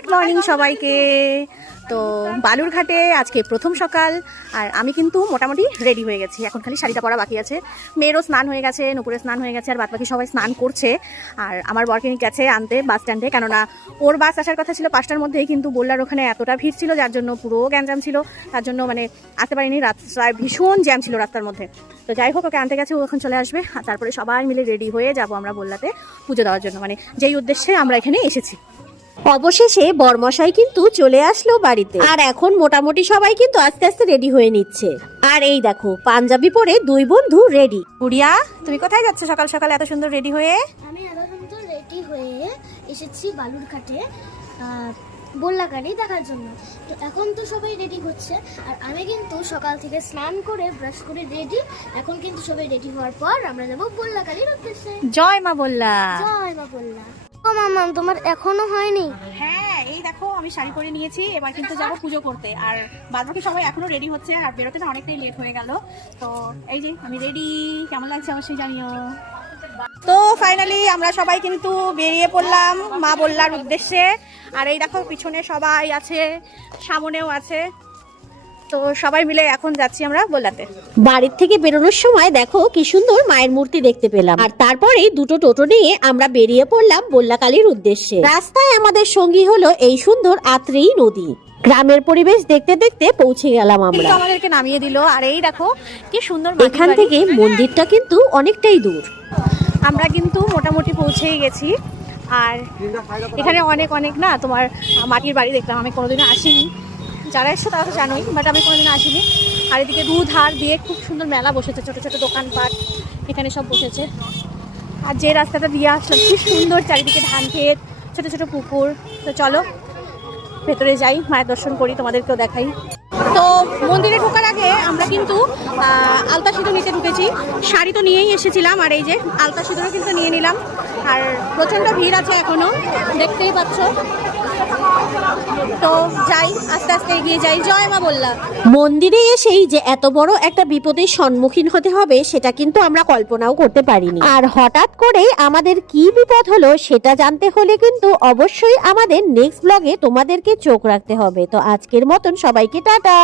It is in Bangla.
গুড মর্নিং সবাইকে। তো বালুরঘাটে আজকে প্রথম সকাল, আর আমি কিন্তু মোটামুটি রেডি হয়ে গেছি। এখন খালি শাড়িটা পরা বাকি আছে। মেয়েরও স্নান হয়ে গেছে, নুপুরের স্নান হয়ে গেছে, আর বাদ বাকি সবাই স্নান করছে। আর আমার বরকে গেছে আনতে বাস স্ট্যান্ডে, কেননা ওর বাস আসার কথা ছিল 5টার মধ্যেই, কিন্তু বললার ওখানে এতটা ভিড় ছিল যার জন্য পুরো গ্যাঞ্জাম ছিল, তার জন্য মানে আসতে পারিনি। রাস্তায় ভীষণ জ্যাম ছিল রাস্তার মধ্যে। তো যাই হোক, ওকে আনতে গেছে, ও এখন চলে আসবে। আর তারপরে সবাই মিলে রেডি হয়ে যাব আমরা বললাতে পুজো দেওয়ার জন্য, মানে যেই উদ্দেশ্যে আমরা এখানে এসেছি। অবশেষে বরমশাই কিন্তু চলে আসলো বাড়িতে, আর এখন মোটামুটি সবাই কিন্তু আস্তে আস্তে রেডি হয়ে নিচ্ছে। আর এই দেখো পাঞ্জাবি পরে দুই বন্ধু রেডি। গুড়িয়া, তুমি কোথায় যাচ্ছ সকাল সকাল এত সুন্দর রেডি হয়ে? আমি এত সুন্দর রেডি হয়ে এসেছি বালুরঘাটে বল্লা গাড়ি দেখার জন্য। তো এখন তো সবাই রেডি হচ্ছে, আর আমি কিন্তু সকাল থেকে স্নান করে ব্রাশ করে রেডি। এখন কিন্তু সবাই রেডি হওয়ার পর আমরা যাবো বল্লা গাড়ির উদ্দেশ্যে। জয় মা বললা। জয় মা বল্লা। ও মামা, তোমার এখনো হয়নি? হ্যাঁ, এই দেখো আমি শাড়ি পরে নিয়েছি, এবার কিন্তু যাবো পুজো করতে। আর বাদবাকি সবাই এখনো রেডি হচ্ছে, আর বেরোতে না অনেকটাই লেট হয়ে গেল। তো এই যে আমি রেডি, কেমন লাগছে অবশ্যই জানিও। তো ফাইনালি আমরা সবাই কিন্তু বেরিয়ে পড়লাম মা বললার উদ্দেশ্যে। আর এই দেখো পিছনে সবাই আছে, সামনেও আছে। তো সবাই মিলে এখন যাচ্ছি আমরা বললাতে। বাড়ির থেকে বেরোনোর সময় দেখো কি সুন্দর মায়ের মূর্তি দেখতে পেলাম। আর তারপরে দুটো টোটো নিয়ে আমরা বেরিয়ে পড়লাম বল্লাকালীর উদ্দেশ্যে। রাস্তায় আমাদের সঙ্গী হলো এই সুন্দর আত্রেই নদী। গ্রামের পরিবেশ দেখতে দেখতে পৌঁছে গেলাম আমরা। কিন্তু আমাদেরকে নামিয়ে দিল। আর এই দেখো কি সুন্দর, এখান থেকে মন্দিরটা কিন্তু অনেকটাই দূর। আমরা কিন্তু মোটামুটি পৌঁছেই গেছি। আর এখানে অনেক অনেক না তোমার মাটির বাড়ি দেখলাম, আমি কোনোদিনও আসিনি। যারা এসছো তারা তো জানোই, বাট আমি কোনোদিনও আসিনি। আর এদিকে দুধার দিয়ে খুব সুন্দর মেলা বসেছে, ছোটো ছোটো দোকানপাট এখানে সব বসেছে। আর যে রাস্তাটা দিয়ে আসলাম খুব সুন্দর, চারিদিকে ধান ক্ষেত, ছোটো ছোটো পুকুর। তো চলো ভেতরে যাই, মায়ের দর্শন করি, তোমাদেরকেও দেখাই। তো মন্দিরে ঢোকার আগে আমরা কিন্তু আলতা সিঁদুর নিতে ঢুকেছি। শাড়ি তো নিয়েই এসেছিলাম, আর এই যে আলতা সিঁদুরও কিন্তু নিয়ে নিলাম। আর প্রচণ্ড ভিড় আছে এখনো, দেখতেই পাচ্ছ। তো যাই, আস্তে আস্তে এগিয়ে যাই। জয় মা বললা। মন্দিরে এসেই যে এত বড় একটা বিপদের সম্মুখীন হতে হবে সেটা কিন্তু আমরা কল্পনাও করতে পারিনি। আর হঠাৎ করে আমাদের কি বিপদ হলো সেটা জানতে হলে কিন্তু অবশ্যই আমাদের নেক্সট ব্লগে তোমাদেরকে চোখ রাখতে হবে। তো আজকের মতন সবাইকে টাটা।